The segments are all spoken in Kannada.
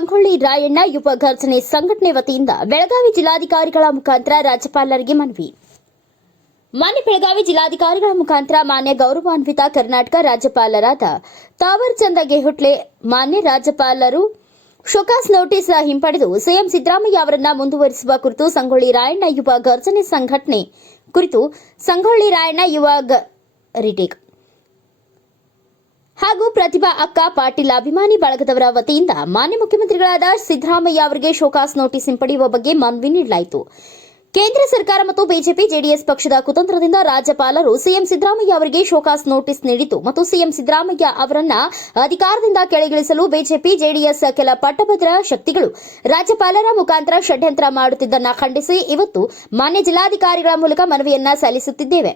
ಸಂಗೊಳ್ಳಿ ರಾಯಣ್ಣ ಯುವ ಘರ್ಷಣೆ ಸಂಘಟನೆ ವತಿಯಿಂದ ಬೆಳಗಾವಿ ಜಿಲ್ಲಾಧಿಕಾರಿಗಳ ಮುಖಾಂತರ ರಾಜ್ಯಪಾಲರಿಗೆ ಮನವಿ. ಮಾನ್ಯ ಬೆಳಗಾವಿ ಜಿಲ್ಲಾಧಿಕಾರಿಗಳ ಮುಖಾಂತರ ಮಾನ್ಯ ಗೌರವಾನ್ವಿತ ಕರ್ನಾಟಕ ರಾಜ್ಯಪಾಲರಾದ ತಾವರ್ ಚಂದ್ ಗೆಹ್ಲೋಟ್ ಮಾನ್ಯ ರಾಜ್ಯಪಾಲರು ಶೋಕಾಸ್ ನೋಟಿಸ್ ಹಿಂಪಡೆದು ಸಿಎಂ ಸಿದ್ದರಾಮಯ್ಯ ಅವರನ್ನ ಮುಂದುವರಿಸುವ ಕುರಿತು ಸಂಗೊಳ್ಳಿ ರಾಯಣ್ಣ ಯುವ ಘರ್ಷಣೆ ಸಂಘಟನೆ ಕುರಿತು ಸಂಗೊಳ್ಳಿ ರಾಯಣ್ಣ ಯುವ ರಿಟೇಕ್ ಹಾಗೂ ಪ್ರತಿಭಾ ಅಕ್ಕ ಪಾಟೀಲ್ ಅಭಿಮಾನಿ ಬಳಗದವರ ವತಿಯಿಂದ ಮಾನ್ಯ ಮುಖ್ಯಮಂತ್ರಿಗಳಾದ ಸಿದ್ದರಾಮಯ್ಯ ಅವರಿಗೆ ಶೋಕಾಸ್ ನೋಟಿಸ್ ಹಿಂಪಡೆಯುವ ಬಗ್ಗೆ ಮನವಿ ನೀಡಲಾಯಿತು. ಕೇಂದ್ರ ಸರ್ಕಾರ ಮತ್ತು ಬಿಜೆಪಿ ಜೆಡಿಎಸ್ ಪಕ್ಷದ ಕುತಂತ್ರದಿಂದ ರಾಜ್ಯಪಾಲರು ಸಿಎಂ ಸಿದ್ದರಾಮಯ್ಯ ಅವರಿಗೆ ಶೋಕಾಸ್ ನೋಟಿಸ್ ನೀಡಿತು ಮತ್ತು ಸಿಎಂ ಸಿದ್ದರಾಮಯ್ಯ ಅವರನ್ನ ಅಧಿಕಾರದಿಂದ ಕೆಳಗಿಳಿಸಲು ಬಿಜೆಪಿ ಜೆಡಿಎಸ್ ಕೆಲ ಪಟ್ಟಭದ್ರ ಶಕ್ತಿಗಳು ರಾಜ್ಯಪಾಲರ ಮುಖಾಂತರ ಷಡ್ಯಂತ್ರ ಮಾಡುತ್ತಿದ್ದನ್ನ ಖಂಡಿಸಿ ಇವತ್ತು ಮಾನ್ಯ ಜಿಲ್ಲಾಧಿಕಾರಿಗಳ ಮೂಲಕ ಮನವಿಯನ್ನ ಸಲ್ಲಿಸುತ್ತಿದ್ದೇವೆ.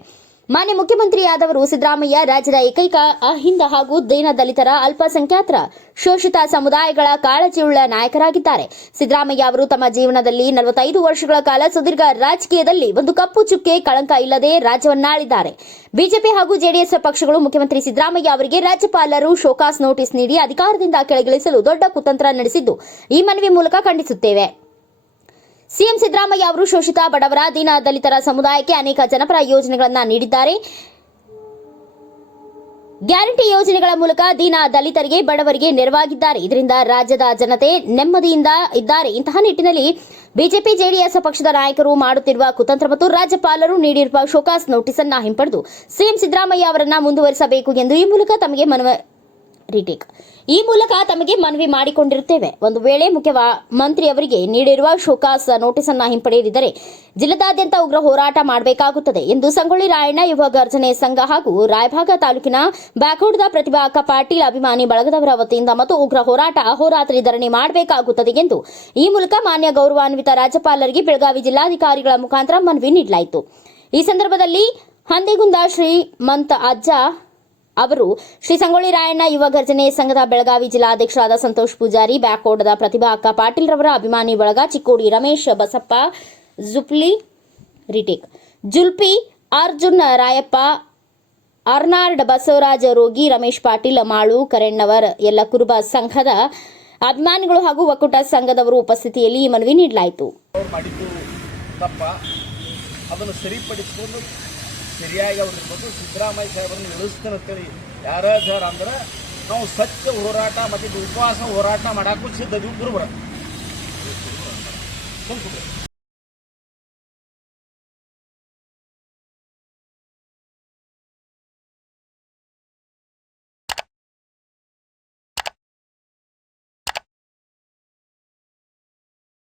ಮಾನ್ಯ ಮುಖ್ಯಮಂತ್ರಿಯಾದವರು ಸಿದ್ದರಾಮಯ್ಯ ರಾಜ್ಯದ ಏಕೈಕ ಅಹಿಂದ ಹಾಗೂ ದೀನ ದಲಿತರ ಅಲ್ಪಸಂಖ್ಯಾತರ ಶೋಷಿತ ಸಮುದಾಯಗಳ ಕಾಳಜಿಯುಳ್ಳ ನಾಯಕರಾಗಿದ್ದಾರೆ. ಸಿದ್ದರಾಮಯ್ಯ ಅವರು ತಮ್ಮ ಜೀವನದಲ್ಲಿ 45 ವರ್ಷಗಳ ಕಾಲ ಸುದೀರ್ಘ ರಾಜಕೀಯದಲ್ಲಿ ಒಂದು ಕಪ್ಪು ಚುಕ್ಕೆ ಕಳಂಕ ಇಲ್ಲದೆ ರಾಜ್ಯವನ್ನಾಳಿದ್ದಾರೆ. ಬಿಜೆಪಿ ಹಾಗೂ ಜೆಡಿಎಸ್ ಪಕ್ಷಗಳು ಮುಖ್ಯಮಂತ್ರಿ ಸಿದ್ದರಾಮಯ್ಯ ಅವರಿಗೆ ರಾಜ್ಯಪಾಲರು ಶೋಕಾಸ್ ನೋಟಿಸ್ ನೀಡಿ ಅಧಿಕಾರದಿಂದ ಕೆಳಗಿಳಿಸಲು ದೊಡ್ಡ ಕುತಂತ್ರ ನಡೆಸಿದ್ದು ಈ ಮನವಿ ಮೂಲಕ ಖಂಡಿಸುತ್ತೇವೆ. ಸಿಎಂ ಸಿದ್ದರಾಮಯ್ಯ ಅವರು ಶೋಷಿತ ಬಡವರ ದೀನ ದಲಿತರ ಸಮುದಾಯಕ್ಕೆ ಅನೇಕ ಜನಪರ ಯೋಜನೆಗಳನ್ನು ನೀಡಿದ್ದಾರೆ. ಗ್ಯಾರಂಟಿ ಯೋಜನೆಗಳ ಮೂಲಕ ದೀನ ದಲಿತರಿಗೆ ಬಡವರಿಗೆ ನೆರವಾಗಿದ್ದಾರೆ. ಇದರಿಂದ ರಾಜ್ಯದ ಜನತೆ ನೆಮ್ಮದಿಯಿಂದ ಇದ್ದಾರೆ. ಇಂತಹ ನಿಟ್ಟಿನಲ್ಲಿ ಬಿಜೆಪಿ ಜೆಡಿಎಸ್ ಪಕ್ಷದ ನಾಯಕರು ಮಾಡುತ್ತಿರುವ ಕುತಂತ್ರ ಮತ್ತು ರಾಜ್ಯಪಾಲರು ನೀಡಿರುವ ಶೋಕಾಸ್ ನೋಟಿಸ್ ಅನ್ನು ಹಿಂಪಡೆದು ಸಿಎಂ ಸಿದ್ದರಾಮಯ್ಯ ಅವರನ್ನ ಮುಂದುವರಿಸಬೇಕು ಎಂದು ಈ ಮೂಲಕ ತಮಗೆ ಮನವಿ ಮಾಡಿಕೊಂಡಿರುತ್ತೇವೆ. ಒಂದು ವೇಳೆ ಮುಖ್ಯಮಂತ್ರಿಯವರಿಗೆ ನೀಡಿರುವ ಶೋಕಾಸ್ ನೋಟಿಸ್ ಅನ್ನು ಹಿಂಪಡೆಯದಿದ್ದರೆ ಜಿಲ್ಲಾದ್ಯಂತ ಉಗ್ರ ಹೋರಾಟ ಮಾಡಬೇಕಾಗುತ್ತದೆ ಎಂದು ಸಂಗೊಳ್ಳಿ ರಾಯಣ್ಣ ಯುವ ಘರ್ಷಣೆ ಸಂಘ ಹಾಗೂ ರಾಯಭಾಗ ತಾಲೂಕಿನ ಬ್ಯಾಕೋಡ್ದ ಪ್ರತಿಭಾ ಅಕ್ಕ ಪಾಟೀಲ್ ಅಭಿಮಾನಿ ಬಳಗದವರ ವತಿಯಿಂದ ಮತ್ತು ಉಗ್ರ ಹೋರಾಟ ಅಹೋರಾತ್ರಿ ಧರಣಿ ಮಾಡಬೇಕಾಗುತ್ತದೆ ಎಂದು ಈ ಮೂಲಕ ಮಾನ್ಯ ಗೌರವಾನ್ವಿತ ರಾಜ್ಯಪಾಲರಿಗೆ ಬೆಳಗಾವಿ ಜಿಲ್ಲಾಧಿಕಾರಿಗಳ ಮುಖಾಂತರ ಮನವಿ ನೀಡಲಾಯಿತು. ಈ ಸಂದರ್ಭದಲ್ಲಿ ಹಂದಿಗುಂದ ಶ್ರೀಮಂತ ಅಜ್ಜ ಅವರು ಶ್ರೀ ಸಂಗೊಳ್ಳಿ ರಾಯಣ್ಣ ಯುವ ಘರ್ಷಣೆ ಸಂಘದ ಬೆಳಗಾವಿ ಜಿಲ್ಲಾಧ್ಯಕ್ಷರಾದ ಸಂತೋಷ್ ಪೂಜಾರಿ, ಬ್ಯಾಕೋಡದ ಪ್ರತಿಭಾ ಅಕ್ಕ ಪಾಟೀಲ್ ರವರ ಅಭಿಮಾನಿ ಬಳಗ, ಚಿಕ್ಕೋಡಿ ರಮೇಶ್ ಬಸಪ್ಪ, ಜುಲ್ಪಿ ಅರ್ಜುನ್ ರಾಯಪ್ಪ, ಅರ್ನಾಲ್ಡ್ ಬಸವರಾಜ ರೋಗಿ, ರಮೇಶ್ ಪಾಟೀಲ್ ಮಾಳು, ಕರೆಣ್ಣವರ್ ಎಲ್ಲ ಕುರುಬ ಸಂಘದ ಅಭಿಮಾನಿಗಳು ಹಾಗೂ ಒಕ್ಕೂಟ ಸಂಘದವರು ಉಪಸ್ಥಿತಿಯಲ್ಲಿ ಈ ಮನವಿ ನೀಡಲಾಯಿತು. ಸರಿಯಾಗಿ ಅವ್ರಿರ್ಬೋದು ಸಿದ್ದರಾಮಯ್ಯ ಸಾಹೇಬರನ್ನು ಇಳಿಸ್ತಾನೆ ಅಂತೇಳಿ ಯಾರ ಸರ್ ಅಂದ್ರೆ ನಾವು ಸತ್ಯ ಹೋರಾಟ ಮತ್ತು ಉಪವಾಸ ಹೋರಾಟ ಮಾಡೋಕ್ಕೂ ಸಿದ್ಧ ಇಬ್ಬರು ಬರೋದು.